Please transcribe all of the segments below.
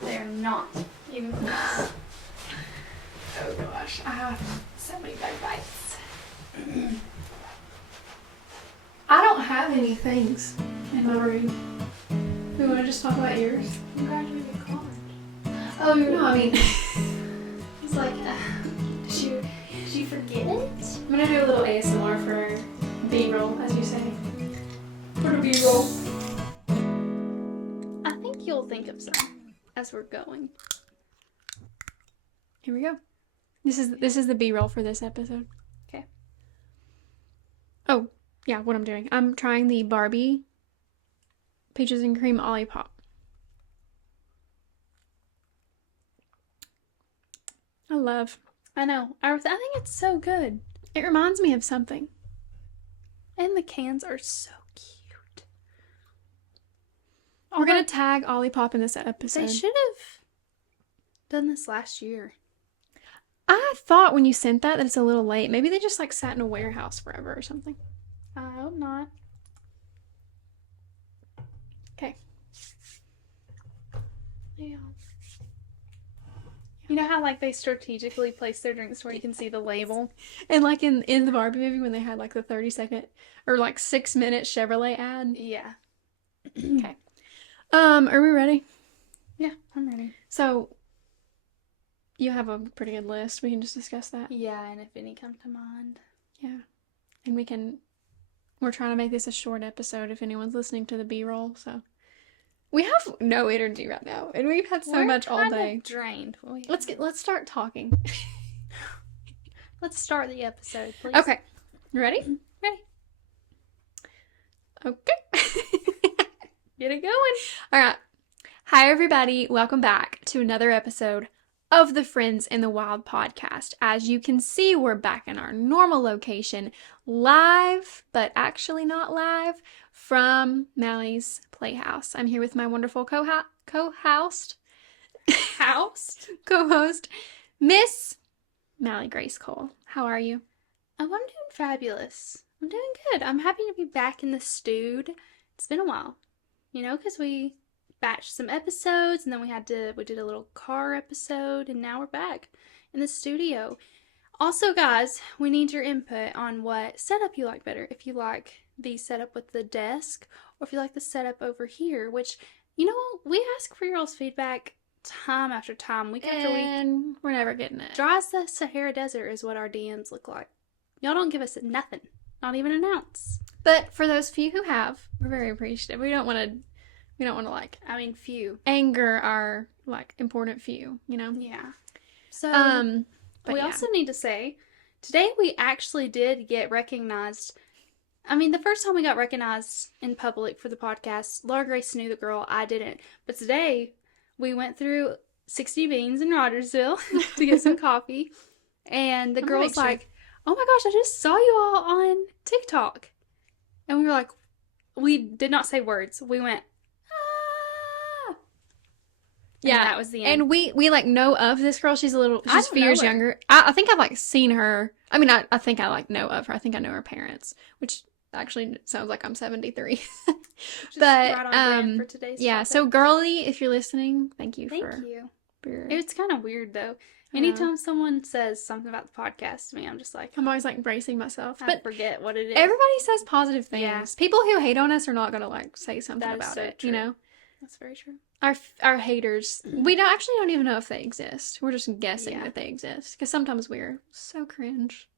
They're not even close. Oh gosh, I have so many bug bites. I don't have any things in my room. We want to just talk about yours? You graduated college. Oh, no, I mean, It's like, did you forget it? I'm gonna do a little ASMR for B-roll, as you say. For the B-roll. I think you'll think of some as we're going. Here we go. This is the B-roll for this episode. Okay. Oh, yeah, what I'm doing. I'm trying the Barbie Peaches and Cream Olipop. I know. I think it's so good. It reminds me of something. And the cans are so cute. We're going to tag Olipop in this episode. They should have done this last year. I thought when you sent that it's a little late. Maybe they just like sat in a warehouse forever or something. I hope not. Okay. Yeah. You know how like they strategically place their drinks where you can see the label? And like in the Barbie movie when they had like the 30-second or like 6-minute Chevrolet ad. Yeah. Okay. Are we ready? Yeah, I'm ready. So you have a pretty good list. We can just discuss that. Yeah, and if any come to mind. Yeah. And we're trying to make this a short episode if anyone's listening to the B-roll, so. We have no energy right now, and we've had so much all day. Drained. Let's start talking. Let's start the episode, please. Okay. You ready? Ready. Okay. Get it going. All right. Hi, everybody. Welcome back to another episode of the Friends in the Wild podcast. As you can see, we're back in our normal location, live, but actually not live, from Mally's Playhouse. I'm here with my wonderful co-host, Miss Mally Grace Cole. How are you? Oh, I'm doing fabulous. I'm doing good. I'm happy to be back in the stewed. It's been a while, because we batched some episodes and then we did a little car episode and now we're back in the studio. Also, guys, we need your input on what setup you like better. If you like the setup with the desk or if you like the setup over here, which, we ask for y'all's feedback time after time, week after week. And we're never getting it. Dry as the Sahara Desert is what our DMs look like. Y'all don't give us nothing. Not even an ounce. But for those few who have, we're very appreciative. We don't want to few. anger our important few, Yeah. So but we also need to say today we actually did get recognized. The first time we got recognized in public for the podcast, Laura Grace knew the girl, I didn't. But today we went through 60 Beans in Rogersville to get some coffee, and the girl's like, "Oh my gosh, I just saw you all on TikTok." And we were like, we did not say words. We went, "Ah." Yeah, and that was the end. And we know of this girl. She's a few years younger. I think I've seen her. I think I know of her. I think I know her parents, which actually sounds like I'm 73. But right on brand for today's topic. So girly, if you're listening, thank you. It's kind of weird though. Anytime someone says something about the podcast to me, I'm just like, I'm always bracing myself. But forget what it is. Everybody says positive things. Yeah. People who hate on us are not gonna say something about it. True. That's very true. Our haters, we don't even know if they exist. We're just guessing that they exist because sometimes we're so cringe.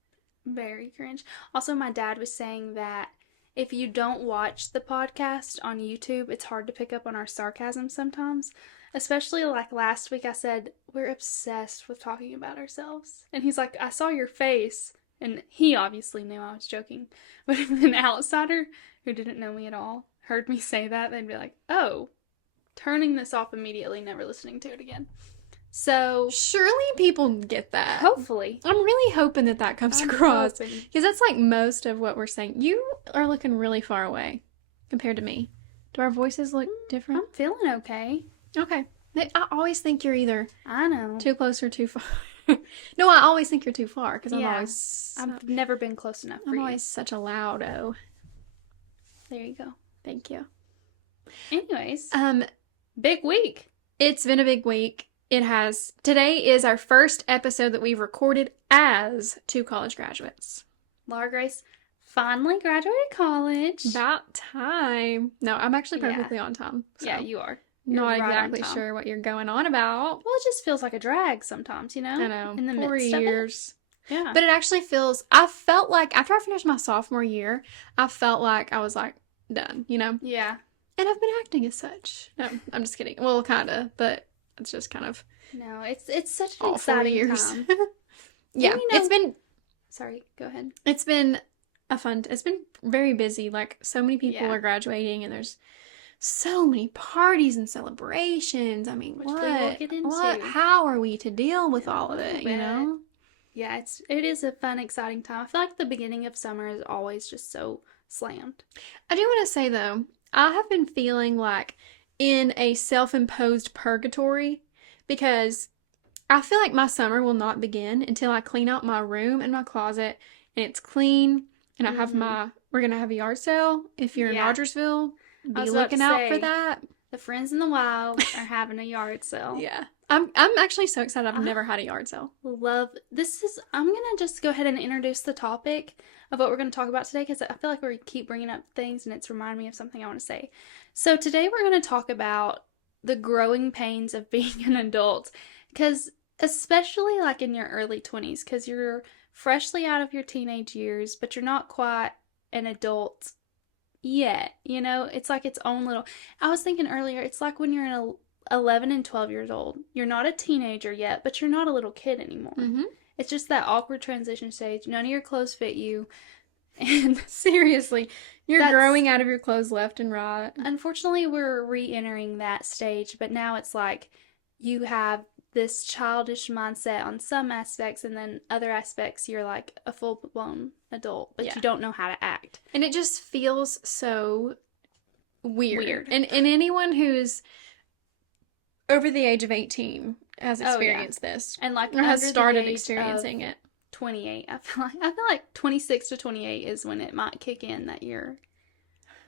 Very cringe. Also, my dad was saying that if you don't watch the podcast on YouTube, it's hard to pick up on our sarcasm sometimes. Especially last week I said, we're obsessed with talking about ourselves. And he's like, I saw your face. And he obviously knew I was joking. But if an outsider who didn't know me at all heard me say that, they'd be like, oh, turning this off immediately, never listening to it again. So surely people get that. Hopefully. I'm really hoping that comes across. Because that's most of what we're saying. You are looking really far away compared to me. Do our voices look different? I'm feeling okay. Okay. I always think you're either too close or too far. No, I always think you're too far because I've never been close enough for you. I'm always such a loudo. There you go. Thank you. Anyways, big week. It's been a big week. Today is our first episode that we've recorded as two college graduates. Laura Grace finally graduated college. About time. No, I'm actually Yeah. perfectly on time. So Yeah, you are. You're not right on exactly time. sure what you're going on about. Well, it just feels like a drag sometimes, I know. In the 4 midst years. of it. Yeah. But it actually I felt like after I finished my sophomore year, I felt like I was like done, Yeah. And I've been acting as such. No, I'm just kidding. Well, kind of, but it's just kind of No, it's such an all 4 exciting years. time. Yeah, And, it's been Sorry, go ahead. it's been it's been very busy. Like so many people Yeah. are graduating and there's so many parties and celebrations. I mean, Which we will get into. how are we to deal with In a all of little it, bit. Yeah, it is a fun, exciting time. I feel like the beginning of summer is always just so slammed. I do want to say though, I have been feeling like in a self-imposed purgatory because I feel like my summer will not begin until I clean out my room and my closet and it's clean and I have we're going to have a yard sale. If you're in Yeah. Rogersville, I be was about looking to out say, for that. The Friends in the Wild are having a yard sale. Yeah. I'm actually so excited. I've never had a yard sale. I'm gonna just go ahead and introduce the topic of what we're gonna talk about today because I feel like we keep bringing up things and it's reminding me of something I want to say. So today we're gonna talk about the growing pains of being an adult, because especially like in your early 20s, because you're freshly out of your teenage years, but you're not quite an adult yet. It's like its own little. I was thinking earlier, it's like when you're in 11 and 12 years old. You're not a teenager yet, but you're not a little kid anymore. Mm-hmm. It's just that awkward transition stage. None of your clothes fit you. And seriously, you're growing out of your clothes left and right. Unfortunately, we're re-entering that stage, but now it's like you have this childish mindset on some aspects, and then other aspects you're like a full-blown adult, but you don't know how to act. And it just feels so weird. And anyone who's over the age of 18 has experienced this. And like or has started experiencing it. 28. I feel like 26 to 28 is when it might kick in that you're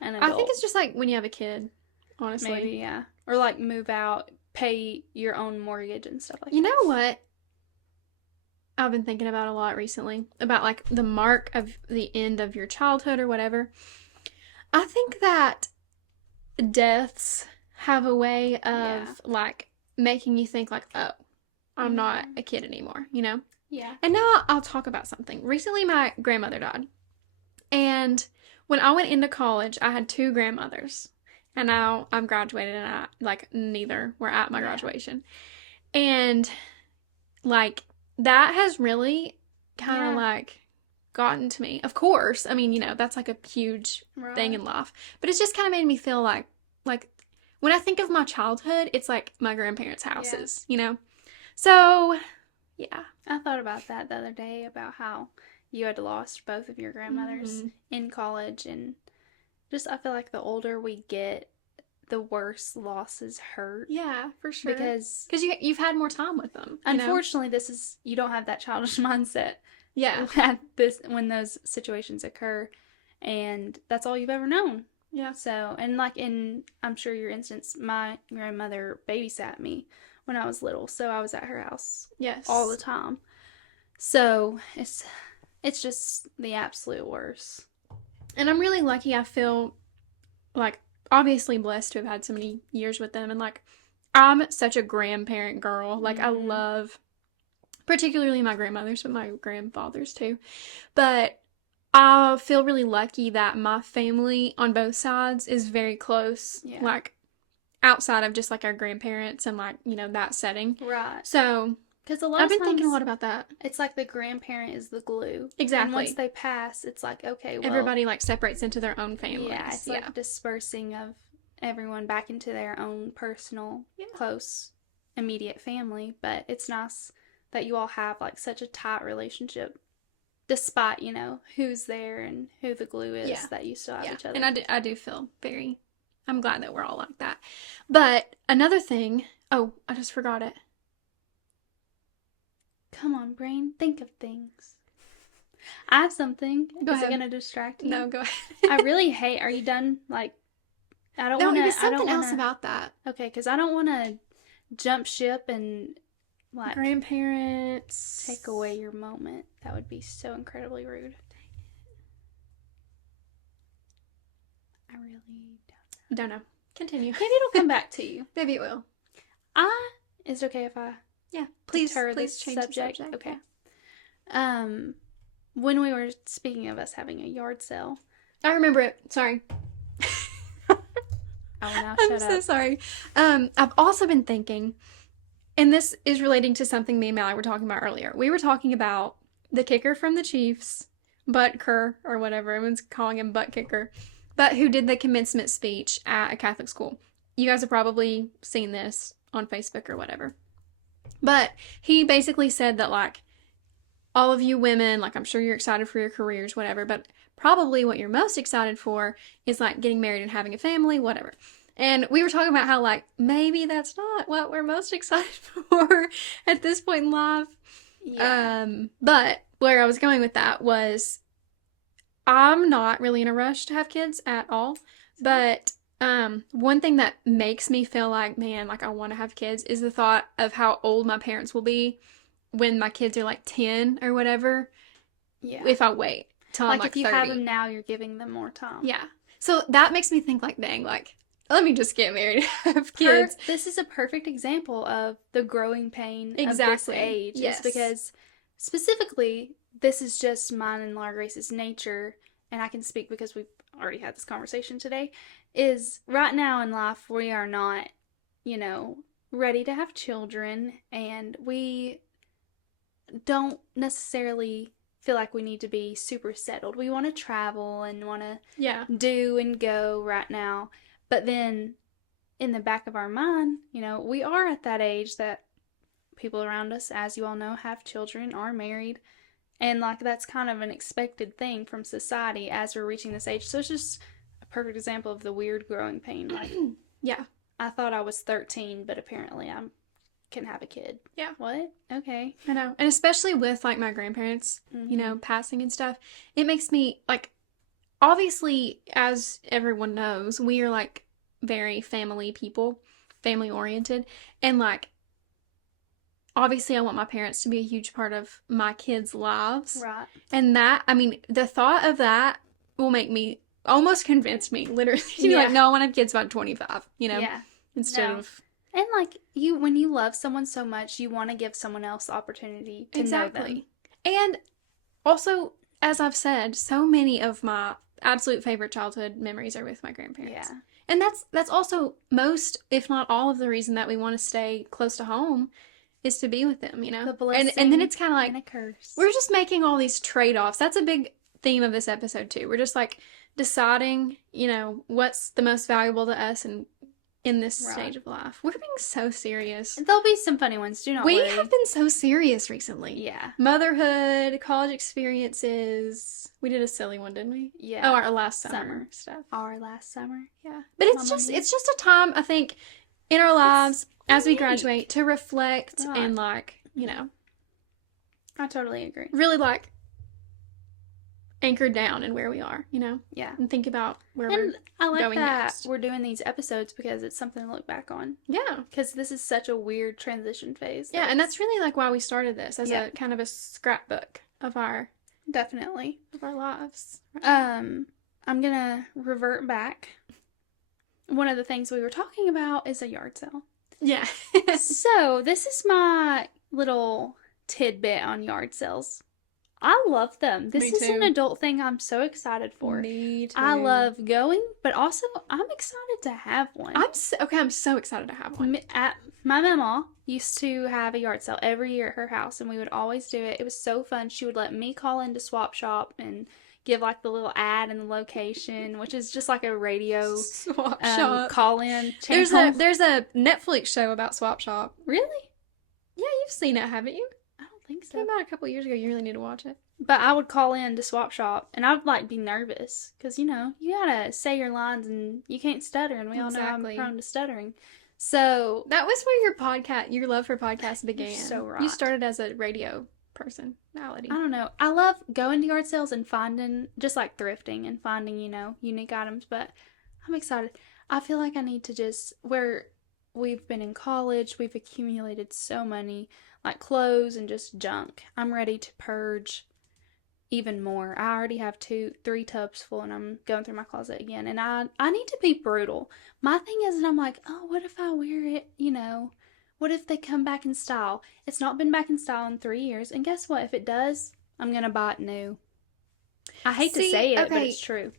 an adult. I think it's just like when you have a kid, honestly. Maybe, yeah. Or like move out, pay your own mortgage and stuff like that. You know what I've been thinking about a lot recently? About like the mark of the end of your childhood or whatever. I think that deaths have a way of like making you think like, oh, I'm not a kid anymore, Yeah. And now I'll talk about something. Recently my grandmother died. And when I went into college, I had 2 grandmothers. And now I'm graduated and neither were at my graduation. And like that has really kind of like gotten to me. Of course, I mean, that's like a huge thing in life. But it's just kind of made me feel like when I think of my childhood, it's like my grandparents' houses, So, yeah. I thought about that the other day, about how you had lost both of your grandmothers in college, and just I feel like the older we get, the worse losses hurt. Yeah, for sure. Because you've had more time with them. Unfortunately, you don't have that childish mindset. Yeah. When those situations occur, and that's all you've ever known. Yeah. So, and I'm sure your instance, my grandmother babysat me when I was little, so I was at her house all the time. So, it's just the absolute worst. And I'm really lucky. I feel like obviously blessed to have had so many years with them, and like I'm such a grandparent girl. Like I love particularly my grandmothers, but my grandfathers too. But I feel really lucky that my family on both sides is very close. Yeah. Like outside of just like our grandparents and like, that setting. Right. So, because I've been thinking a lot about that. It's like the grandparent is the glue. Exactly. And once they pass, it's like, okay, well, everybody like separates into their own families. Yeah, it's like dispersing of everyone back into their own personal, close, immediate family. But it's nice that you all have like such a tight relationship, despite, who's there and who the glue is, that you still have each other. And I do feel I'm glad that we're all like that. But another thing, I just forgot it. Come on, brain, think of things. I have something. Is it going to distract you? No, go ahead. I really hate, are you done? Like, I don't want to. No, there's something else about that. Okay, because I don't want to jump ship and like grandparents take away your moment. That would be so incredibly rude. I really don't know. Continue. Maybe it'll come back to you. Maybe it will. Is it okay if I please deter please this change subject? the subject. Okay. When we were speaking of us having a yard sale, I remember it. Sorry. I will now I'm shut so up. sorry. I've also been thinking, and this is relating to something me and Mallory were talking about earlier. We were talking about the kicker from the Chiefs, Butker, or whatever. Everyone's calling him Butt Kicker, but who did the commencement speech at a Catholic school. You guys have probably seen this on Facebook or whatever. But he basically said that, like, all of you women, like, I'm sure you're excited for your careers, whatever, but probably what you're most excited for is, like, getting married and having a family, whatever. And we were talking about how, like, maybe that's not what we're most excited for at this point in life. Yeah. But where I was going with that was I'm not really in a rush to have kids at all. But one thing that makes me feel like, man, like I want to have kids is the thought of how old my parents will be when my kids are like 10 or whatever. Yeah. If I wait till I'm like like if you 30. have them now, you're giving them more time. Yeah. So that makes me think like, dang, like, let me just get married and have kids. This is a perfect example of the growing pain Exactly. of this age. Yes. It's because specifically, this is just mine and Laura Grace's nature, and I can speak because we've already had this conversation today, is right now in life we are not, ready to have children, and we don't necessarily feel like we need to be super settled. We want to travel and want to do and go right now. But then in the back of our mind, we are at that age that people around us, as you all know, have children, are married. And like that's kind of an expected thing from society as we're reaching this age. So it's just a perfect example of the weird growing pain. Like, yeah. I thought I was 13, but apparently I can have a kid. Yeah. What? Okay. I know. And especially with like my grandparents, passing and stuff, it makes me like, obviously, as everyone knows, we are like very family people, family oriented. And like, obviously, I want my parents to be a huge part of my kids' lives. Right. And that, I mean, the thought of that will make me, almost convince me, literally, to be like, no, I want to have kids about 25, Yeah. instead of. And like, when you love someone so much, you want to give someone else the opportunity to know them. And also, as I've said, so many of my absolute favorite childhood memories are with my grandparents. Yeah. And that's also most, if not all, of the reason that we want to stay close to home is to be with them, The blessing and then it's kind of like, and a curse. we're just making all these trade-offs. That's a big theme of this episode, too. We're just like deciding, what's the most valuable to us and in this stage of life. We're being so serious. There'll be some funny ones, do not worry. We have been so serious recently. Yeah. Motherhood, college experiences. We did a silly one, didn't we? Yeah. Oh, our last summer stuff. Our last summer. Yeah. But it's just a time, I think, in our lives as we graduate to reflect and like, I totally agree. really like anchored down in where we are, Yeah. and think about where And I like going that next. we're doing these episodes because it's something to look back on. Yeah. Because this is such a weird transition phase. Yeah, and that's really like why we started this as Yeah. a kind of a scrapbook of our Definitely. lives. I'm gonna revert back. One of the things we were talking about is a yard sale. Yeah. So this is my little tidbit on yard sales. I love them. This Me is an too. adult thing I'm so excited for. Me too. I love going, but also I'm excited to have one. I'm so excited to have one. My mama used to have a yard sale every year at her house, and we would always do it. It was so fun. She would let me call into Swap Shop and give like the little ad and the location, which is just like a radio Swap Shop. call-in channel. There's a Netflix show about Swap Shop. Really? Yeah, you've seen it, haven't you? I don't think It so. came out a couple years ago. You really need to watch it. But I would call in to Swap Shop, and I'd like be nervous because you gotta say your lines, and you can't stutter, and we all know I'm prone to stuttering. So That was where your love for podcasts began. You're so right. You started as a radio personality. I don't know. I love going to yard sales and finding, just like thrifting and finding, unique items, but I'm excited. I feel like I need to just, we're we've been in college, we've accumulated so many, like, clothes and just junk. I'm ready to purge even more. I already have 3 tubs full, and I'm going through my closet again. And I need to be brutal. My thing is that I'm like, oh, what if I wear it, what if they come back in style? It's not been back in style in 3 years. And guess what? If it does, I'm going to buy it new. I hate to say it, but it's true.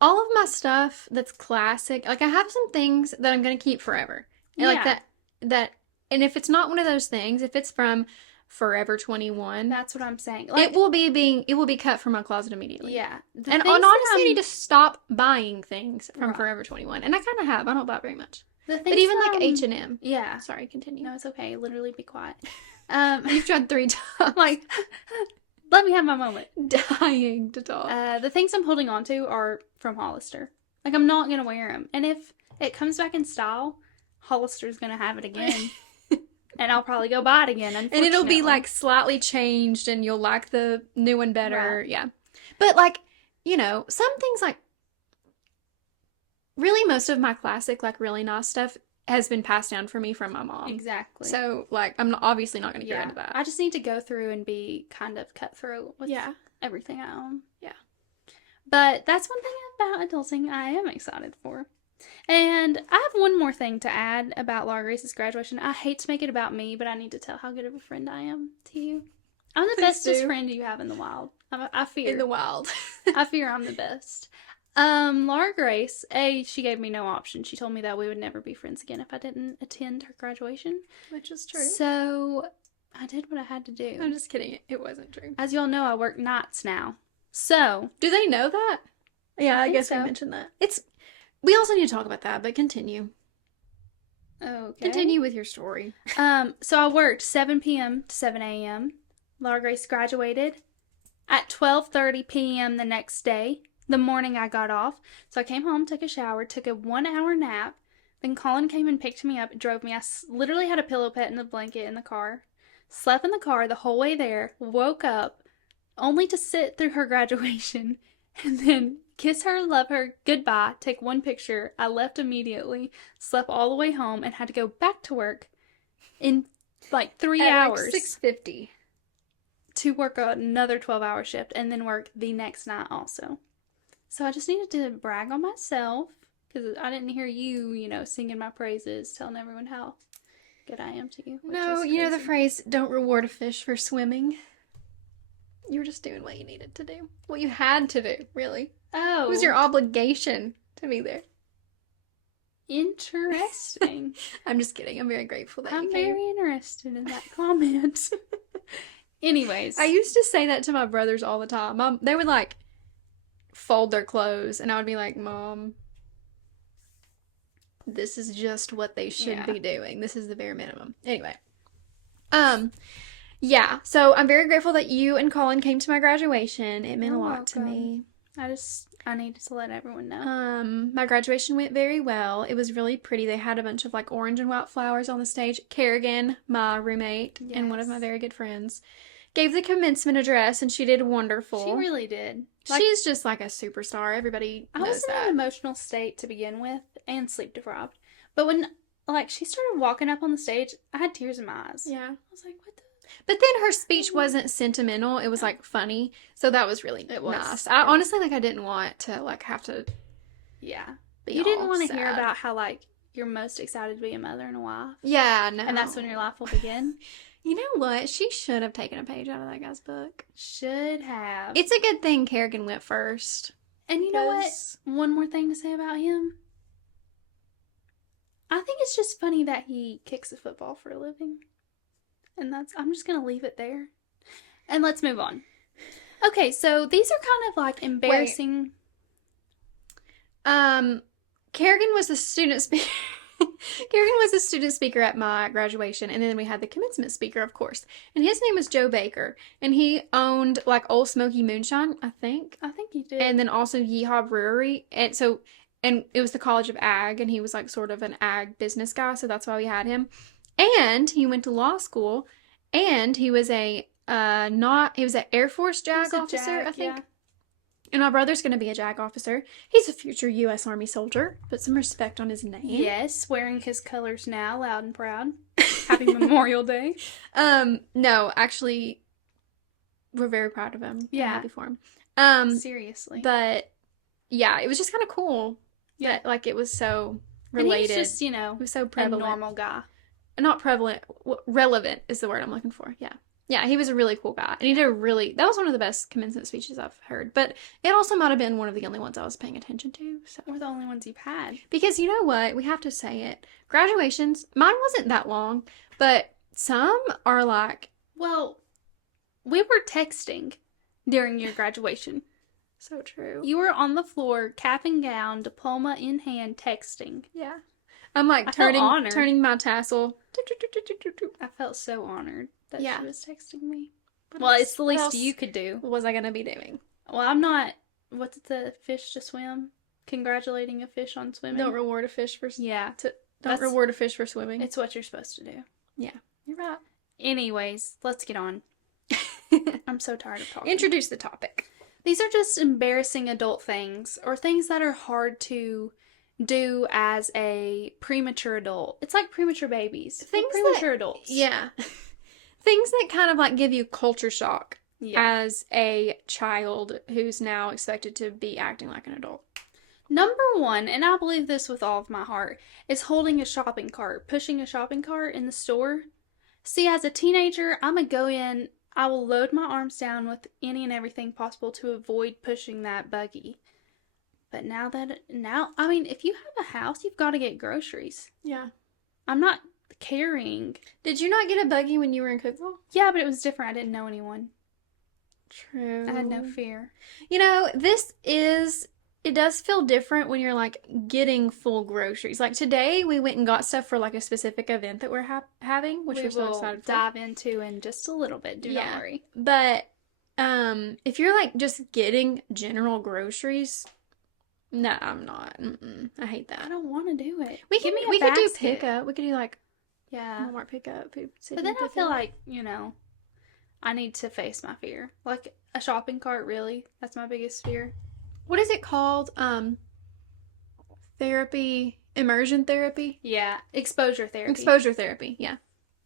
All of my stuff that's classic, like I have some things that I'm going to keep forever. And like that, and if it's not one of those things, if it's from Forever 21, that's what I'm saying. Like, it will be cut from my closet immediately. Yeah. And honestly, I need to stop buying things from Forever 21. And I kind of have. I don't buy very much. But even like H&M. Yeah. Sorry, continue. No, it's okay. Literally be quiet. You've tried 3 times. Like, let me have my moment. Dying to talk. The things I'm holding on to are from Hollister. Like, I'm not going to wear them. And if it comes back in style, Hollister's going to have it again. And I'll probably go buy it again, unfortunately. And it'll be, like, slightly changed, and you'll like the new one better. Right. Yeah. But, like, some things, like, really most of my classic, like, really nice stuff has been passed down for me from my mom. Exactly. So, like, I'm obviously not going to get rid of that. I just need to go through and be kind of cutthroat with everything I own. Yeah. But that's one thing about adulting I am excited for. And I have one more thing to add about Laura Grace's graduation. I hate to make it about me, but I need to tell how good of a friend I am to you. I'm the bestest friend you have in the wild. I fear. In the wild. I fear I'm the best. Laura Grace, she gave me no option. She told me that we would never be friends again if I didn't attend her graduation. Which is true. So, I did what I had to do. I'm just kidding. It wasn't true. As you all know, I work nights now. So. Do they know that? Yeah, I guess I mentioned that. We also need to talk about that, but continue. Okay. Continue with your story. So I worked 7 p.m. to 7 a.m. Laura Grace graduated at 12:30 p.m. the next day, the morning I got off. So I came home, took a shower, took a 1-hour nap. Then Colin came and picked me up, drove me. I literally had a pillow pet and a blanket in the car. Slept in the car the whole way there, woke up, only to sit through her graduation, and then kiss her, love her, goodbye, take one picture. I left immediately, slept all the way home, and had to go back to work in like 3 hours. Like 6:50. To work another 12-hour shift, and then work the next night also. So I just needed to brag on myself, because I didn't hear you, singing my praises, telling everyone how good I am to you. No, you know the phrase, don't reward a fish for swimming. You were just doing what you needed to do. What you had to do, really. Oh. It was your obligation to be there. Interesting. I'm just kidding. I'm very grateful that you came. I'm very interested in that comment. Anyways. I used to say that to my brothers all the time. They would, like, fold their clothes, and I would be like, Mom, this is just what they should be doing. This is the bare minimum. Anyway. Yeah, so I'm very grateful that you and Colin came to my graduation. It meant a lot to me. I needed to let everyone know. My graduation went very well. It was really pretty. They had a bunch of, like, orange and white flowers on the stage. Kerrigan, my roommate, and one of my very good friends, gave the commencement address, and she did wonderful. She really did. She's just, like, a superstar. Everybody knows that. I was in an emotional state to begin with, and sleep deprived. But when, like, she started walking up on the stage, I had tears in my eyes. Yeah. I was like, what the? But then her speech wasn't sentimental. It was, like, funny. So that was really nice. I honestly, like, I didn't want to, like, have to. Yeah. But you didn't want to hear about how, like, you're most excited to be a mother and a wife. Yeah, no. And that's when your life will begin. You know what? She should have taken a page out of that guy's book. Should have. It's a good thing Kerrigan went first. And you know what? One more thing to say about him. I think it's just funny that he kicks a football for a living. And I'm just going to leave it there. And let's move on. Okay, so these are kind of like embarrassing. Kerrigan was the student speaker. Kerrigan was a student speaker at my graduation, and then we had the commencement speaker, of course. And his name was Joe Baker, and he owned, like, Old Smoky Moonshine, I think. I think he did. And then also Yeehaw Brewery. And it was the College of Ag, and he was, like, sort of an ag business guy, so that's why we had him. And he went to law school, and he was he was an Air Force JAG officer, I think. And my brother's going to be a JAG officer. He's a future U.S. Army soldier. Put some respect on his name. Yes, wearing his colors now, loud and proud. Happy Memorial Day. No, actually, we're very proud of him. Yeah. We're happy for him. Seriously. But yeah, it was just kind of cool that like it was so related. And he's just, it was so prevalent. a normal guy. Not prevalent, relevant is the word I'm looking for. Yeah. Yeah, he was a really cool guy. And he did that was one of the best commencement speeches I've heard. But it also might have been one of the only ones I was paying attention to. So. Or the only ones you've had. Because you know what? We have to say it. Graduations, mine wasn't that long, but some are like. Well, we were texting during your graduation. So true. You were on the floor, cap and gown, diploma in hand, texting. Yeah. I'm like turning my tassel. I felt so honored that she was texting me. Well, it's the least you could do. What was I going to be doing? Well, I'm not. What's the fish to swim? Congratulating a fish on swimming. Don't reward a fish for Don't reward a fish for swimming. It's what you're supposed to do. Yeah, you're right. Anyways, let's get on. I'm so tired of talking. Introduce the topic. These are just embarrassing adult things, or things that are hard to do as a premature adult. It's like premature babies. Premature adults. Yeah. Things that kind of like give you culture shock as a child who's now expected to be acting like an adult. Number one, and I believe this with all of my heart, is holding a shopping cart, pushing a shopping cart in the store. See, as a teenager, I'm going to go in, I will load my arms down with any and everything possible to avoid pushing that buggy. But now, I mean, if you have a house, you've got to get groceries. Yeah. I'm not carrying. Did you not get a buggy when you were in Cookville? Yeah, but it was different. I didn't know anyone. True. I had no fear. It does feel different when you're like getting full groceries. Like today, we went and got stuff for like a specific event that we're having, which we're so excited for. Dive into in just a little bit. Do not worry. But if you're like just getting general groceries, no, I'm not. I hate that. I don't want to do it. We could do pickup. We could do like Walmart pickup. But then I feel like I need to face my fear. Like a shopping cart, really. That's my biggest fear. What is it called? Therapy, immersion therapy? Yeah, exposure therapy. Exposure therapy, yeah.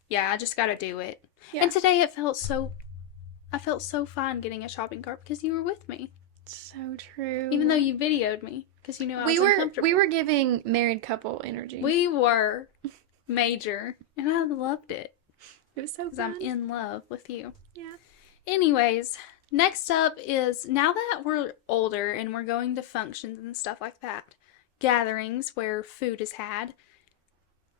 Yeah, I just gotta do it. Yeah. And today I felt so fine getting a shopping cart because you were with me. So true. Even though you videoed me because you knew I was uncomfortable. We were giving married couple energy. We were major, and I loved it. It was so fun. Because I'm in love with you. Yeah. Anyways, next up is, now that we're older and we're going to functions and stuff like that, gatherings where food is had,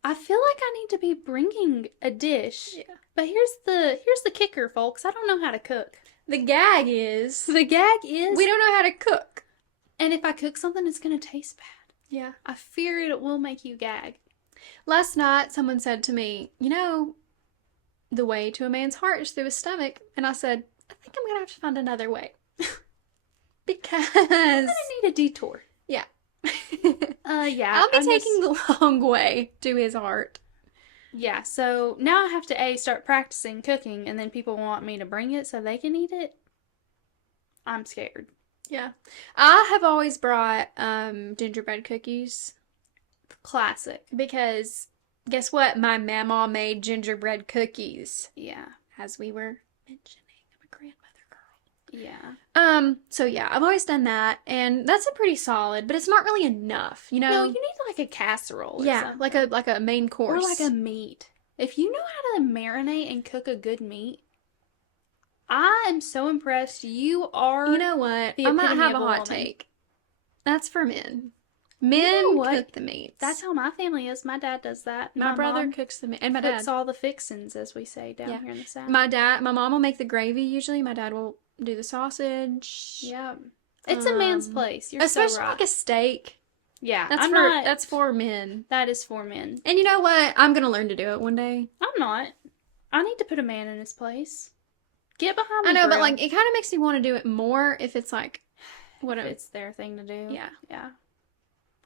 I feel like I need to be bringing a dish. Yeah. But here's the kicker, folks. I don't know how to cook. The gag is we don't know how to cook. And if I cook something, it's going to taste bad. Yeah. I fear it will make you gag. Last night, someone said to me, the way to a man's heart is through his stomach. And I said, I think I'm going to have to find another way. Because I'm going to need a detour. Yeah. Yeah. I'll be taking the long way to his heart. Yeah, so now I have to start practicing cooking, and then people want me to bring it so they can eat it. I'm scared. Yeah. I have always brought gingerbread cookies. Classic. Because guess what? My mama made gingerbread cookies. Yeah. As we were mentioning, I'm a grandmother girl. Yeah. So yeah, I've always done that, and that's a pretty solid, but it's not really enough, No, you need like a casserole. Yeah, like a main course. Or like a meat. If you know how to marinate and cook a good meat, I am so impressed. You are. You know what? I might have a hot take. That's for men. Men cook the meats. That's how my family is. My dad does that. My brother cooks the meat, and my dad cooks all the fixins, as we say down here in the South. My mom will make the gravy usually. My dad will do the sausage. Yeah, it's a man's place. You're especially so right. like a steak. Yeah, that's for men. That is for men. And you know what? I'm gonna learn to do it one day. I'm not. I need to put a man in his place. Get behind me. I know, grill. but like it kind of makes me want to do it more if it's like if it's their thing to do. Yeah. Yeah.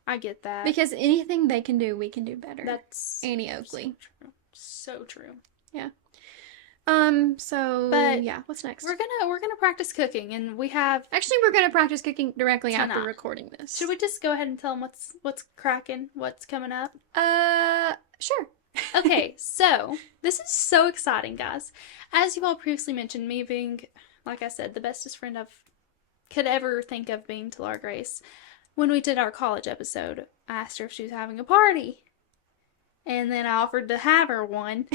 I get that. Because anything they can do, we can do better. That's Annie Oakley. So true. Yeah. But Yeah, what's next? we're gonna practice cooking, and we have Actually, we're gonna practice cooking directly after tonight. recording this. Should we just go ahead and tell them what's cracking, what's coming up? Sure. Okay, so this is so exciting, guys. As you all previously mentioned, me being, like I said, the bestest friend I could ever think of being to Laura Grace. When we did our college episode, I asked her if she was having a party. And then I offered to have her one,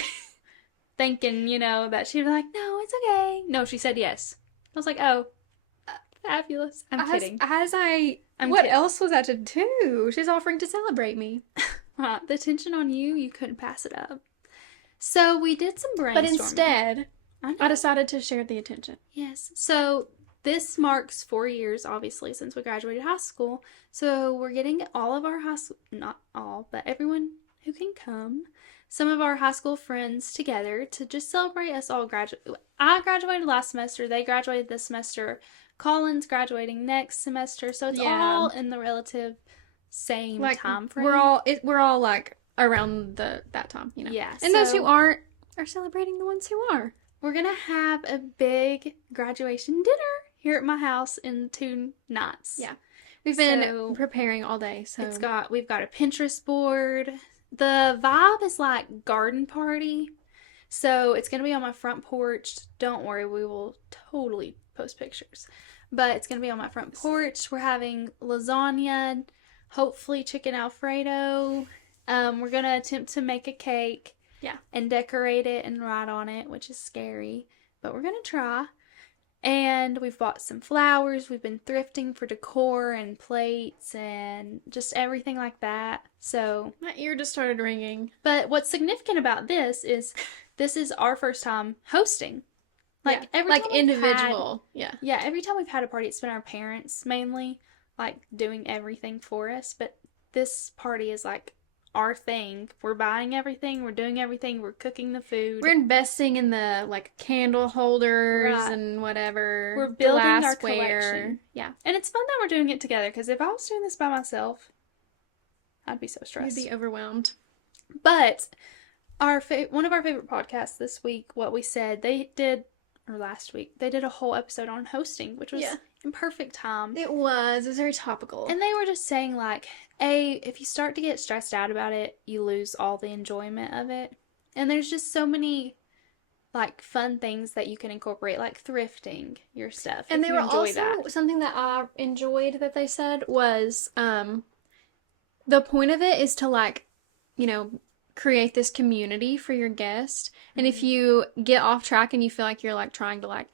thinking, that she'd be like, no, it's okay. No, she said yes. I was like, oh, fabulous. I'm kidding. What else was that to do? She's offering to celebrate me. The tension on you, you couldn't pass it up. So we did some brainstorming. But instead, I decided to share the attention. Yes. So this marks 4 years, obviously, since we graduated high school. So we're getting all of our not all, but everyone who can come, some of our high school friends together to just celebrate us all I graduated last semester. They graduated this semester. Colin's graduating next semester. So it's all in the relative same time frame. We're all like around that time, Yeah. And those who aren't are celebrating the ones who are. We're gonna have a big graduation dinner here at my house in 2 nights. Yeah. We've been preparing all day, so we've got a Pinterest board. The vibe is like garden party. So it's gonna be on my front porch. Don't worry, we will totally post pictures. But it's gonna be on my front porch. We're having lasagna, hopefully chicken Alfredo. We're gonna attempt to make a cake. Yeah. And decorate it and write on it, which is scary. But we're gonna try. And we've bought some flowers. We've been thrifting for decor and plates and just everything like that. So my ear just started ringing. But what's significant about this is our first time hosting. Individual. Yeah, every time we've had a party, it's been our parents mainly, like, doing everything for us. But this party is like our thing. We're buying everything, we're doing everything, we're cooking the food. We're investing in the candle holders and whatever. We're building our collection. Yeah. And it's fun that we're doing it together, because if I was doing this by myself, I'd be so stressed. You'd be overwhelmed. But one of our favorite podcasts this week, What We Said, last week, they did a whole episode on hosting, which was in perfect time. It was very topical. And they were just saying, if you start to get stressed out about it, you lose all the enjoyment of it. And there's just so many, fun things that you can incorporate, like thrifting your stuff. And they were also, something that I enjoyed that they said was, the point of it is to, create this community for your guest. And if you get off track and you feel like you're trying to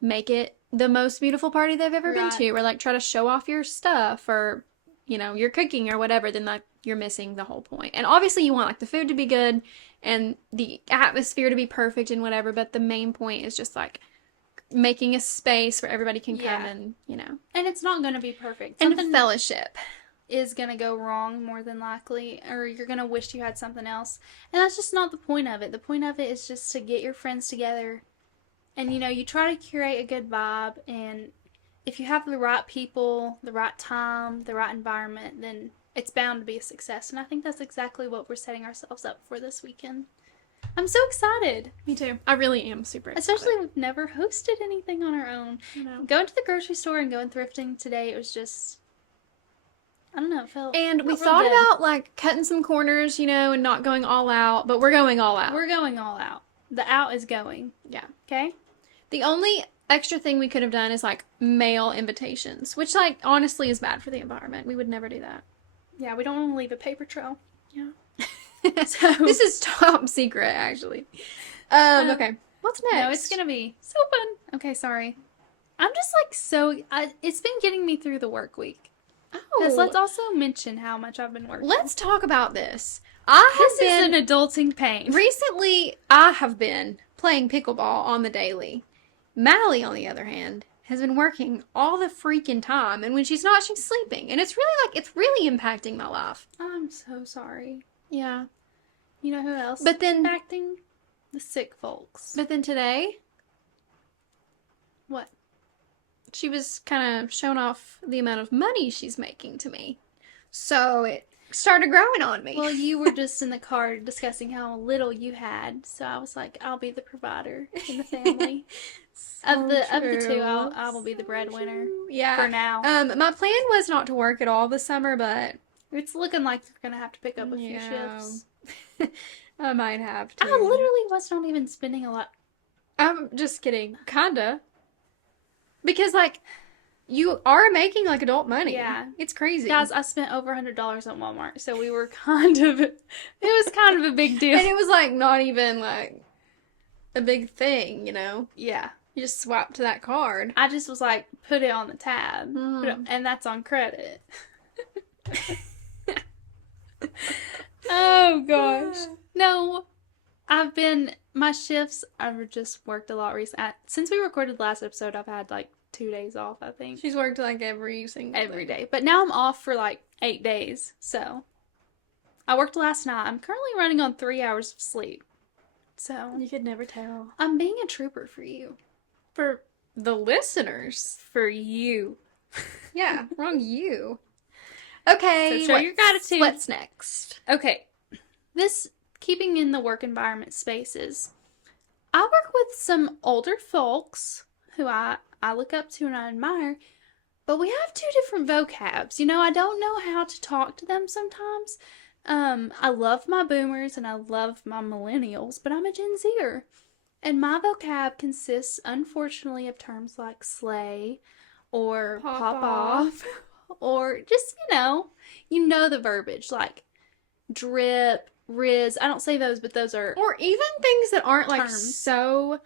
make it the most beautiful party they've ever been to, or try to show off your stuff or your cooking or whatever, then you're missing the whole point. And obviously you want the food to be good and the atmosphere to be perfect and whatever, but the main point is just making a space where everybody can come and and it's not going to be perfect. And fellowship is going to go wrong more than likely, or you're going to wish you had something else. And that's just not the point of it. The point of it is just to get your friends together and, you try to curate a good vibe. And if you have the right people, the right time, the right environment, then it's bound to be a success. And I think that's exactly what we're setting ourselves up for this weekend. I'm so excited. Me too. I really am super excited. Especially we've never hosted anything on our own. Going to the grocery store and going thrifting today, it was just, I don't know, it felt And we thought about cutting some corners, and not going all out, but we're going all out. We're going all out. The out is going. Yeah. Okay? The only extra thing we could have done is mail invitations, which honestly is bad for the environment. We would never do that. Yeah, we don't want to leave a paper trail. Yeah. So this is top secret, actually. Okay. What's next? No, it's gonna be so fun. Okay, sorry. I'm just it's been getting me through the work week. Because let's also mention how much I've been working. Let's talk about this. This is an adulting pain. Recently, I have been playing pickleball on the daily. Mally, on the other hand, has been working all the freaking time, and when she's not, she's sleeping. And it's really impacting my life. I'm so sorry. Yeah. You know who else? But then impacting the sick folks. But then today, what? She was kind of showing off the amount of money she's making to me. So started growing on me. Well, you were just in the car discussing how little you had, so I was like, I'll be the provider in the family. Of the two, I will be the breadwinner. Yeah. For now. My plan was not to work at all this summer, but it's looking like you're gonna have to pick up a few shifts. I might have to. I literally was not even spending a lot. I'm just kidding. Kinda. Because, like, you are making, like, adult money. Yeah. It's crazy. Guys, I spent over $100 at Walmart, so we were it was kind of a big deal. And it was, like, not even, like, a big thing, you know? Yeah. You just swap to that card. I just was like, put it on the tab. And that's on credit. Oh, gosh. No, my shifts, I've just worked a lot recently. Since we recorded the last episode, I've had like 2 days off, I think. She's worked like every day. But now I'm off for like 8 days, so. I worked last night. I'm currently running on 3 hours of sleep. So. You could never tell. I'm being a trooper for you. For the listeners. For you. Yeah, wrong you. Okay. So show your gratitude. What's next? Okay. Keeping in the work environment spaces. I work with some older folks who I look up to and I admire, but we have 2 different vocabs. You know, I don't know how to talk to them sometimes. I love my boomers and I love my millennials, but I'm a Gen Zer. And my vocab consists, unfortunately, of terms like slay or pop off or just, you know the verbiage, like drip, riz. I don't say those, but those are... Or even things that aren't like terms. So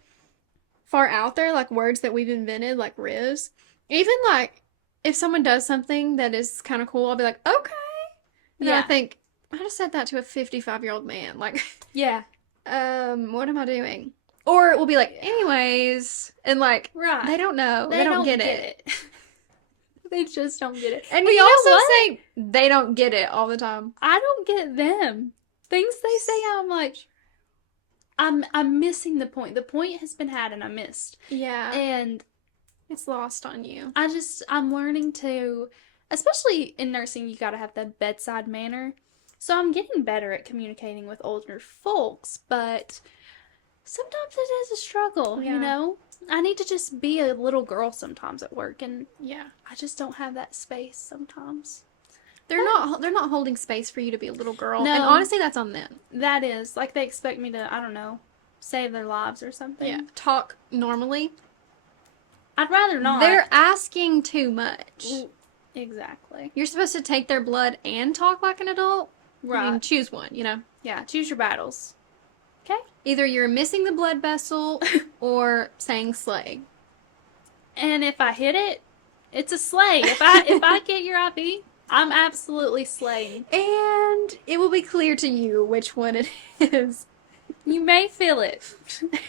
far out there, like words that we've invented, like riz. Even like, if someone does something that is kind of cool, I'll be like, okay. And then I think, I just said that to a 55-year-old man. Like, yeah. What am I doing? Or it will be like, anyways, and like, right. They don't know. They don't get it. They just don't get it. And we also say they don't get it all the time. I don't get them. Things they say, I'm like, I'm missing the point. The point has been had and I missed. Yeah. And it's lost on you. I'm learning to, especially in nursing, you gotta have that bedside manner. So I'm getting better at communicating with older folks, but sometimes it is a struggle, you know? I need to just be a little girl sometimes at work, and I just don't have that space sometimes. They're not holding space for you to be a little girl. No. And honestly, that's on them. That is. Like, they expect me to, I don't know, save their lives or something. Yeah. Talk normally. I'd rather not. They're asking too much. Exactly. You're supposed to take their blood and talk like an adult. Right. You can choose one, you know? Yeah, choose your battles. Okay? Either you're missing the blood vessel or saying slay. And if I hit it, it's a slay. If I get your IV, I'm absolutely slaying. And it will be clear to you which one it is. You may feel it.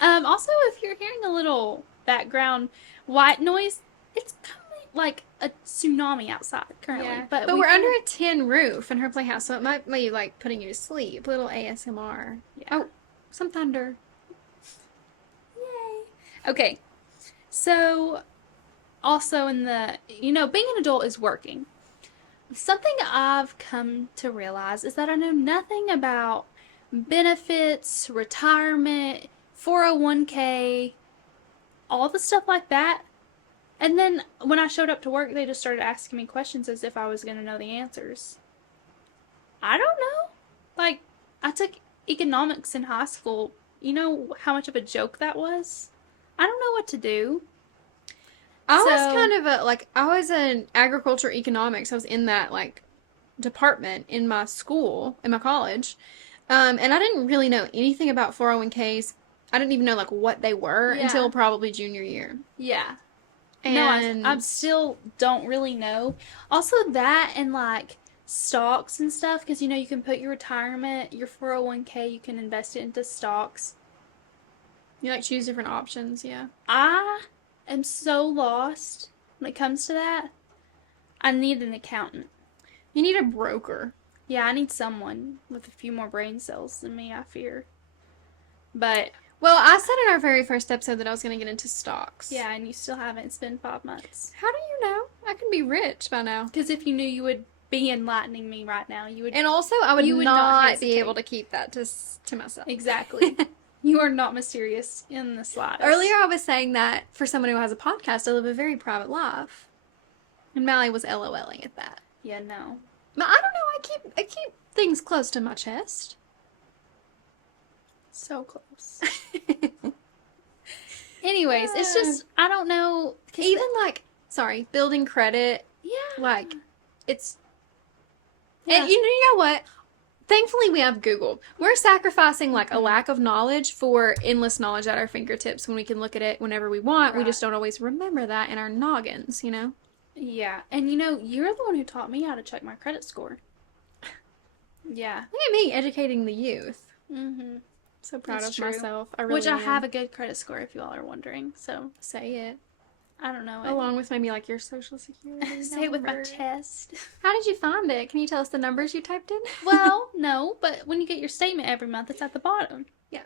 Also, if you're hearing a little background white noise, it's kind of like a tsunami outside currently. Yeah. But we're under a tin roof in her playhouse, so it might be like putting you to sleep. A little ASMR. Yeah. Oh, some thunder. Yay. Okay. So, also in the, being an adult is working. Something I've come to realize is that I know nothing about benefits, retirement, 401k, all the stuff like that. And then when I showed up to work, they just started asking me questions as if I was going to know the answers. I don't know. Like, I took economics in high school. You know how much of a joke that was? I don't know what to do. I was in agriculture economics. I was in that, like, department in my school, in my college. And I didn't really know anything about 401ks. I didn't even know, like, what they were until probably junior year. Yeah. And no, I still don't really know. Also that and, like, stocks and stuff, because, you can put your retirement, your 401k, you can invest it into stocks. You, like, choose different options, yeah. I am so lost when it comes to that. I need an accountant. You need a broker. Yeah, I need someone with a few more brain cells than me, I fear. But... Well, I said in our very first episode that I was going to get into stocks. Yeah, and you still haven't. It's been 5 months. How do you know? I can be rich by now. Because if you knew, you would be enlightening me right now. You would, And also, I would you would not not be hesitate. able to keep that to myself. Exactly. You are not mysterious in the slightest. Earlier, I was saying that for someone who has a podcast, I live a very private life. And Mally was LOLing at that. Yeah, no. But I don't know, I keep things close to my chest. So close. Anyways, it's just, I don't know. Even building credit, Yeah. like, it's, Yeah. and you know what? Thankfully, we have Google. We're sacrificing, like, a lack of knowledge for endless knowledge at our fingertips when we can look at it whenever we want. We Right. just don't always remember that in our noggins, you know? Yeah. And you know, you're the one who taught me how to check my credit score. Yeah. Look at me educating the youth. Mm-hmm. So proud That's of true. myself. I really Which I am. have a good credit score, if you all are wondering. So, Say it. I don't know. Along with maybe, like, your social security Say it with my number. chest. How did you find it? Can you tell us the numbers you typed in? Well, no, but when you get your statement every month, it's at the bottom. Yeah.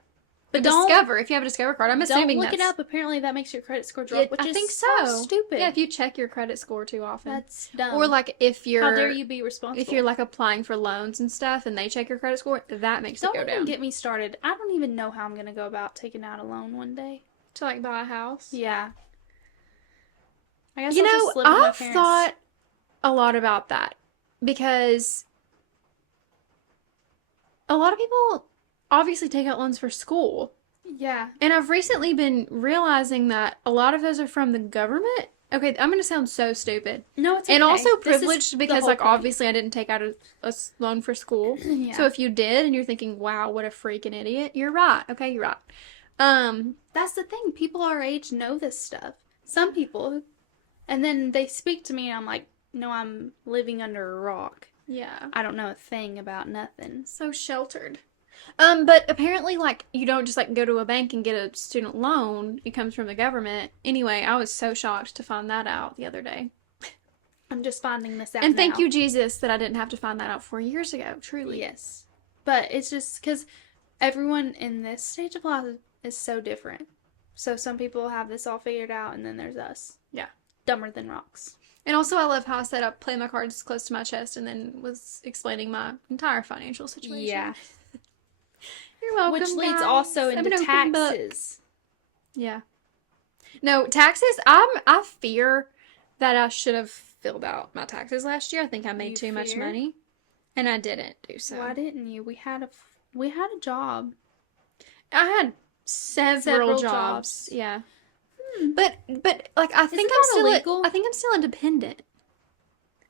But Discover, don't if you have a Discover card, I'm don't assuming look it that's... up. Apparently, that makes your credit score drop, which I is think so so. stupid. Yeah, if you check your credit score too often. That's dumb. Or, like, if you're... how dare you be responsible? If you're, like, applying for loans and stuff and they check your credit score, that makes don't it go even down. get me started. I don't even know how I'm gonna go about taking out a loan one day. To, like, buy a house? Yeah. I guess You I'll know, just live with my I've parents. thought a lot about that because a lot of people obviously take out loans for school. Yeah. And I've recently been realizing that a lot of those are from the government. Okay, I'm going to sound so stupid. No, it's okay. And also This is privileged the because, whole like, point. obviously I didn't take out a loan for school. Yeah. So if you did and you're thinking, wow, what a freaking idiot, you're right. Okay, you're right. That's the thing. People our age know this stuff. Some people. And then they speak to me and I'm like, no, I'm living under a rock. Yeah. I don't know a thing about nothing. So sheltered. But apparently, like, you don't just, like, go to a bank and get a student loan. It comes from the government. Anyway, I was so shocked to find that out the other day. I'm just finding this out And thank now. you, Jesus, that I didn't have to find that out 4 years ago, truly. Yes. But it's just because everyone in this stage of life is so different. So some people have this all figured out, and then there's us. Yeah. Dumber than rocks. And also, I love how I said I play my cards close to my chest and then was explaining my entire financial situation. Yeah. You're welcome, Which leads guys. also I'm into an open book. taxes. Yeah. No, taxes, I fear that I should have filled out my taxes last year. I think I made You too much fear? money. And I didn't do so. Why didn't you? We had a job. I had several jobs. Yeah. But like I think that I'm still illegal? I think I'm still independent.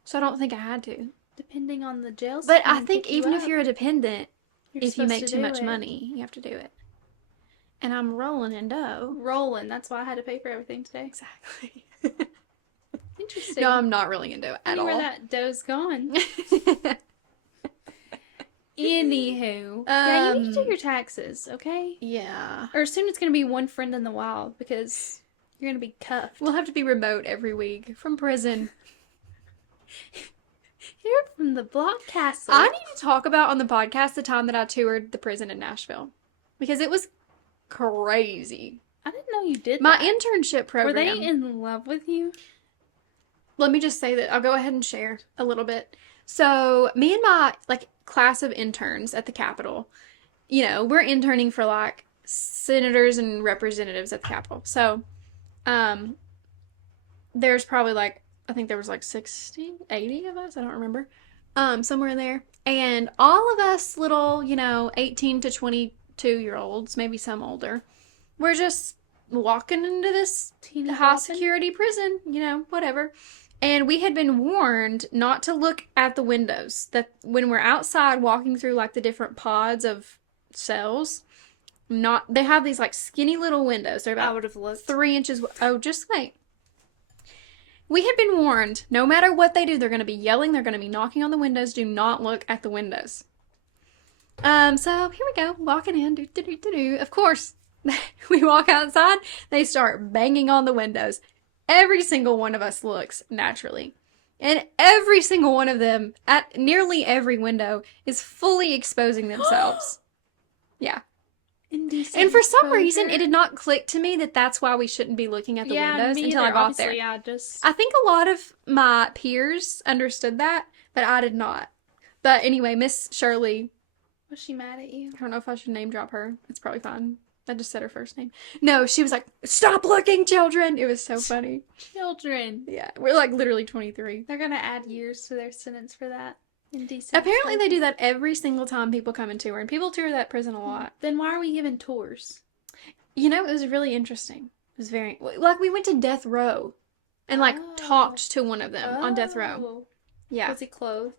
So I don't think I had to. Depending on the jail But system, I think even if you're a dependent, if you supposed make to too do much it. money, you have to do it. And I'm rolling in dough. Rolling. That's why I had to pay for everything today. Exactly. Interesting. No, I'm not rolling in dough at all. Where that dough's gone. Anywho. Yeah, you need to do your taxes, okay? Yeah. Or soon it's going to be one friend in the wild because you're going to be cuffed. We'll have to be remote every week from prison. You're from the block castle. I need to talk about on the podcast the time that I toured the prison in Nashville. Because it was crazy. I didn't know you did My that. internship program. Were they in love with you? Let me just say that I'll go ahead and share a little bit. So, me and my, like, class of interns at the Capitol, you know, we're interning for, like, senators and representatives at the Capitol. So, there's probably, like, I think there was, like, 60, 80 of us. I don't remember. Somewhere in there. And all of us little, you know, 18 to 22-year-olds, maybe some older, we're just walking into this Teeny high bopping? security prison, you know, whatever. And we had been warned not to look at the windows. That when we're outside walking through like the different pods of cells, they have these like skinny little windows. They're I about would have looked. 3 inches. Oh, just wait. We had been warned, no matter what they do, they're going to be yelling, they're going to be knocking on the windows. Do not look at the windows. So here we go, walking in. Do, do, do, do, do. Of course, we walk outside. They start banging on the windows. Every single one of us looks naturally. And every single one of them, at nearly every window, is fully exposing themselves. Yeah. Indecent And for some reason, exposure. it did not click to me that that's why we shouldn't be looking at the windows me until I either. got Obviously, there. Yeah, just I think a lot of my peers understood that, but I did not. But anyway, Miss Shirley, Was she mad at you? I don't know if I should name drop her. It's probably fine. I just said her first name. No, she was like, "Stop looking, children!" It was so funny. Children. Yeah, we're like literally 23. They're gonna add years to their sentence for that. Indecent. Apparently, they do that every single time people come and tour, and people tour that prison a lot. Then why are we giving tours? You know, it was really interesting. It was very like we went to death row, and like talked to one of them on death row. Yeah, Was he clothed?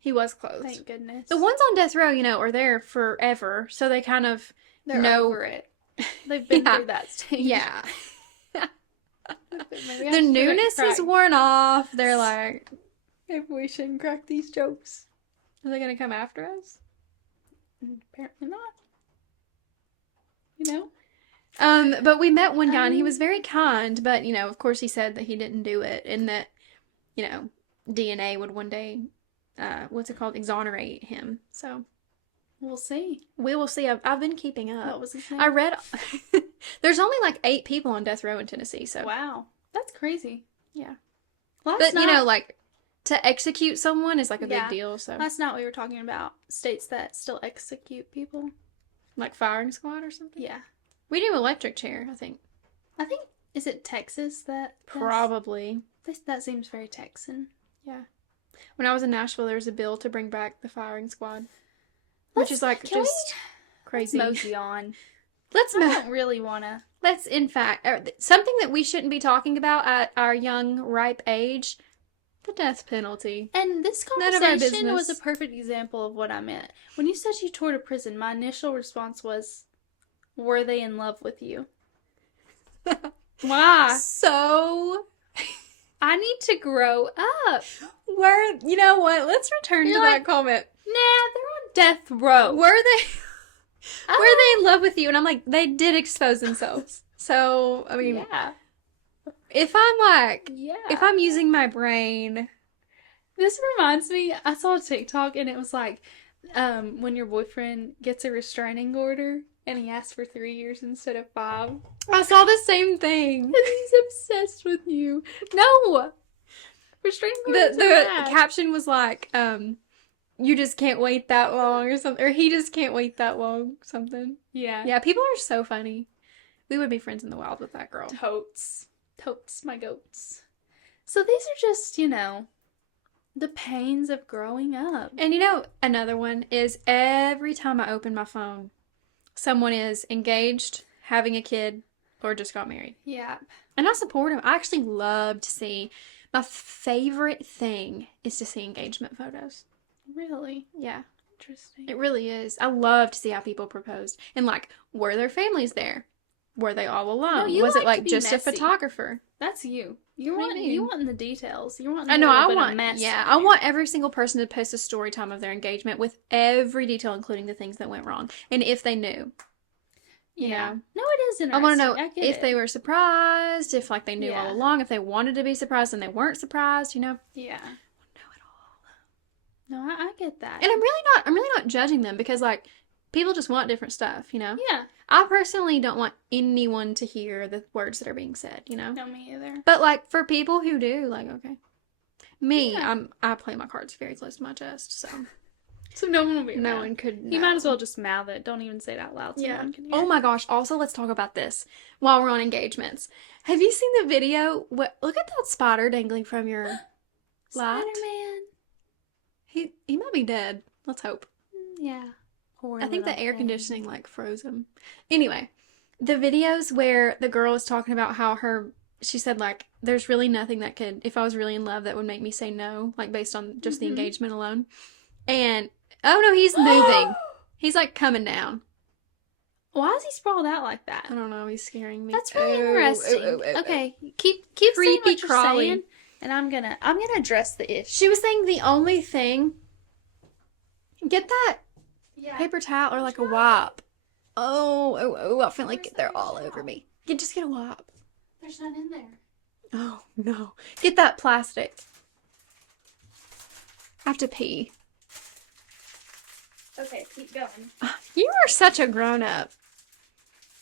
he was clothed. Thank goodness. The ones on death row, you know, are there forever, so they kind of They're know over it. They've been Yeah. through that stage. Yeah. Maybe I The should newness crack. is worn off. They're like, maybe we shouldn't crack these jokes. Are they gonna come after us? Apparently not. You know? But we met one guy and he was very kind, but you know, of course he said that he didn't do it and that, you know, DNA would one day, what's it called, exonerate him. So We'll see. we will see. I've been keeping up. What was his name? I read, there's only like 8 people on death row in Tennessee, so. Wow. That's crazy. Yeah. Well, But, you know, like, to execute someone is like a Yeah. big deal, so. that's not what we were talking about. States that still execute people. Like firing squad or something? Yeah. We do electric chair, I think. I think, is it Texas that? Probably. That seems very Texan. Yeah. When I was in Nashville, there was a bill to bring back the firing squad. Which is like Can just crazy. Let's mosey on. Let's I don't really want to. Let's, in fact, something that we shouldn't be talking about at our young, ripe age, the death penalty. And this None of our conversation was a business. perfect example of what I meant. When you said you toured a prison, my initial response was, were they in love with you? Why? So, I need to grow up. you know what? Let's return You're to like, that comment. Nah, they're on death row. Were they in love with you? And I'm like, they did expose themselves. So, I mean, Yeah. if Yeah. I'm using my brain, This reminds me, I saw a TikTok and it was like, when your boyfriend gets a restraining order and he asks for 3 years instead of 5. And I saw the same thing. he's obsessed with you. No! Restraining orders The are bad. caption was like, you just can't wait that long or something, or he just can't wait that long, something. Yeah. Yeah, people are so funny. We would be friends in the wild with that girl. Totes. Totes, my goats. So these are just, you know, the pains of growing up. And you know, another one is every time I open my phone, someone is engaged, having a kid, or just got married. Yeah. And I support them. I actually love to see, my favorite thing is to see engagement photos. Really? Yeah, Interesting. it really is. I love to see how people proposed. And like, were their families there? Were they all alone? you Was like it to like be just a messy. photographer? That's you. What do you mean? You want the details. You want I a know, little I bit want, of mess. yeah, in I there. want every single person to post a story time of their engagement with every detail, including the things that went wrong. And if they knew. You Yeah. know? No, it is I interesting. want to know get if it. they were surprised, if like they knew Yeah. all along, if they wanted to be surprised and they weren't surprised, you know? Yeah. Know it all. No, I get that. And I'm really not judging them because like people just want different stuff, you know? yeah. I personally don't want anyone to hear the words that are being said, you know? No, me either. But like for people who do, like okay. Me, Yeah. I play my cards very close to my chest, so So no one will be no mad. one could You know. might as well just mouth it. Don't even say it out loud so no Yeah. one can hear. Oh my gosh, also let's talk about this while we're on engagements. Have you seen the video? Look at that spider dangling from your light. Spider-Man. He might be dead. Let's hope. Yeah. Poor I think the little air thing. conditioning like froze him. Anyway, the videos where the girl is talking about how she said like there's really nothing that could, if I was really in love, that would make me say no, like based on just the Mhm. engagement alone. And oh no, he's moving. He's like coming down. Why is he sprawled out like that? I don't know. He's scaring me. That's really Oh, interesting. oh, oh, oh. Okay, keep saying Creepy what you're crawly. saying, and I'm gonna address the issue. She was saying the only thing. Get that Yeah. paper towel or like a wipe. Oh! I feel like Where's they're the all paper over towel? me. Just get a wipe. There's none in there. Oh no! Get that plastic. I have to pee. Okay, keep going. You are such a grown up.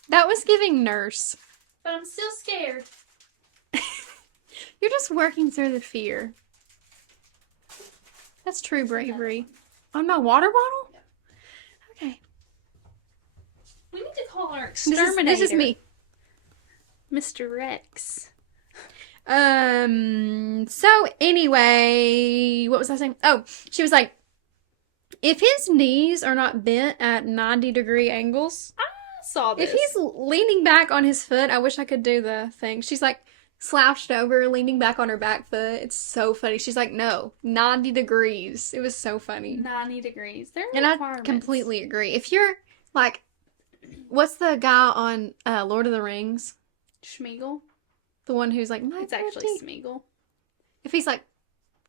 That was giving nurse. But I'm still scared. You're just working through the fear. That's true bravery. On my water bottle? Yep. Okay. We need to call our exterminator. This is me. Mr. Rex. So anyway, what was I saying? Oh, she was like, if his knees are not bent at 90-degree angles, I saw this. if he's leaning back on his foot, I wish I could do the thing. She's like slouched over, leaning back on her back foot. It's so funny. She's like, no, 90 degrees. It was so funny. 90 degrees. There are And I requirements. completely agree. If you're like, what's the guy on Lord of the Rings? Schmeagol. The one who's like, It's actually Smeagol. if he's like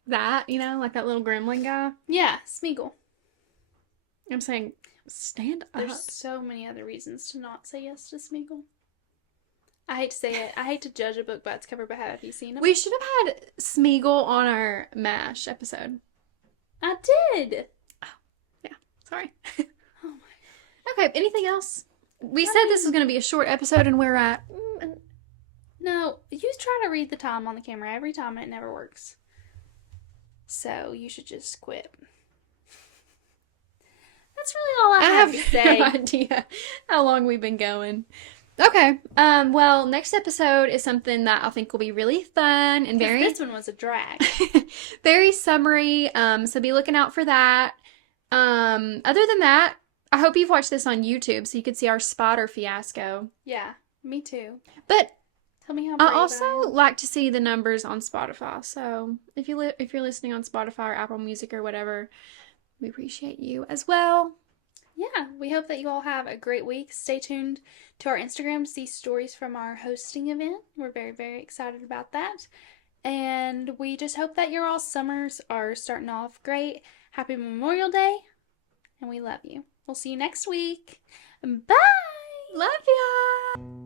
that, you know, like that little gremlin guy. Yeah, Smeagol. I'm saying, stand up. There's so many other reasons to not say yes to Smeagol. I hate to say it. I hate to judge a book by its cover, but have you seen it? We should have had Smeagol on our MASH episode. I did. Sorry. Oh my. Okay, anything else? We said this was going to be a short episode, and we're at... No, you try to read the time on the camera every time and it never works. So you should just quit. That's really all I have to say. no idea how long we've been going. Okay. Well, next episode is something that I think will be really fun and very... This one was a drag. very summary. So be looking out for that. Other than that, I hope you've watched this on YouTube so you could see our spotter fiasco. Yeah, me too. But tell me how I brave also I am. like to see the numbers on Spotify. So if you're listening on Spotify or Apple Music or whatever, we appreciate you as well. Yeah, we hope that you all have a great week. Stay tuned to our Instagram to see stories from our hosting event. We're very, very excited about that. And we just hope that your all summers are starting off great. Happy Memorial Day. And we love you. We'll see you next week. Bye. Love ya.